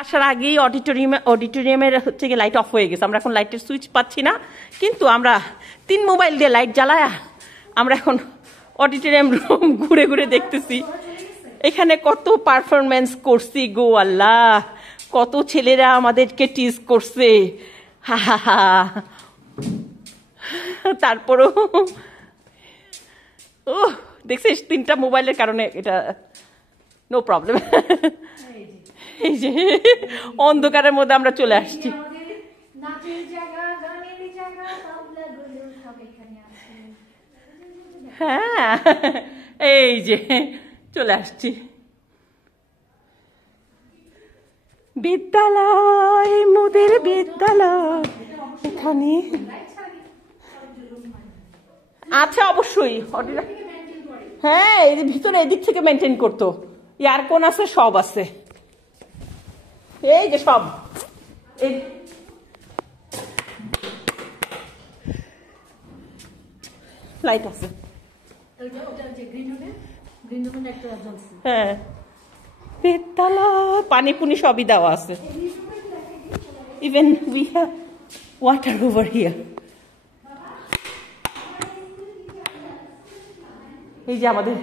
আসার আগেই অডিটোরিয়ামের হচ্ছে গিয়ে লাইট অফ হয়ে গেছে, আমরা এখন লাইটের সুইচ পাচ্ছি না, কিন্তু আমরা 3 মোবাইল দিয়ে লাইট জ্বালায়া আমরা এখন অডিটোরিয়াম রুম ঘুরে ঘুরে দেখতেছি। এখানে কত পারফরমেন্স করছি গো আল্লাহ, কত ছেলেরা আমাদেরকে টিজ করছে, হা হা হা। তারপরও ও দেখছিস 3টা মোবাইলের কারণে এটা নো প্রবলেম। এই যে অন্ধকারের মধ্যে আমরা চলে আসছি। হ্যাঁ এই যে চলে আসছি। বিদ্যালয়, মোদের বিদ্যালয় এখানে আচ্ছা অবশ্যই। হ্যাঁ এর ভিতরে এদিক থেকে মেনটেন করতো, এয়ারকন আছে, সব আছে, এই যে সব লাইট আছে। হ্যাঁ বিদ্যালয় পানি পুনি সবই দেওয়া আছে, even we have water over here. এই যে আমাদের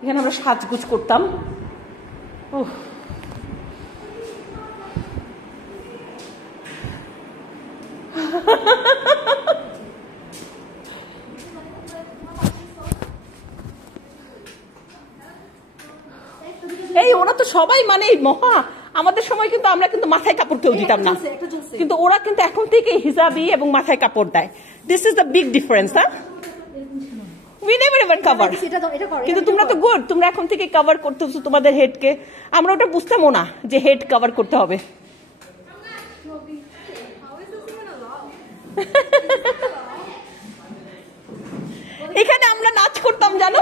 এখানে আমরা সাজগুজ করতাম। এই ওরা তো সবাই মানে মহা, আমাদের সময় কিন্তু আমরা কিন্তু মাথায় কাপড় কেউ দিতাম না, কিন্তু ওরা কিন্তু এখন থেকে হিজাবি এবং মাথায় কাপড় দেয়। This is the big difference. হ্যাঁ we never ever cover, কিন্তু তোমরা তো গুড, তোমরা এখন থেকে কভার করতেছো তোমাদের হেডকে। আমরা ওটা বুঝতামও না যে হেড কভার করতে হবে। এখানে আমরা নাচ করতাম জানো।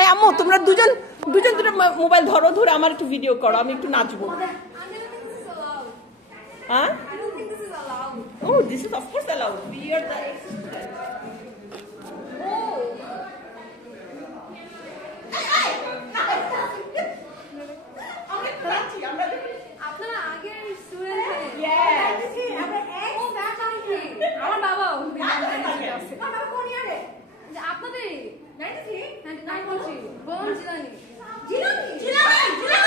এই আম্মু তোমরা দুজন দুটো মোবাইল ধরো, ধরে আমার একটু ভিডিও করো, আমি একটু নাচবো। Huh? I don't think this is allowed. Oh, this is of course allowed. We are the exercise. Oh. আপনারা আগে স্টুডেন্ট ছিলেন। Yes. আমরা এক ব্যাচ আছি। আমার বাবাও বাবা কোন ইয়ারে? আপনাদের 93 93 বলছি। বোন জিলানি। জিলানি? জিলানি?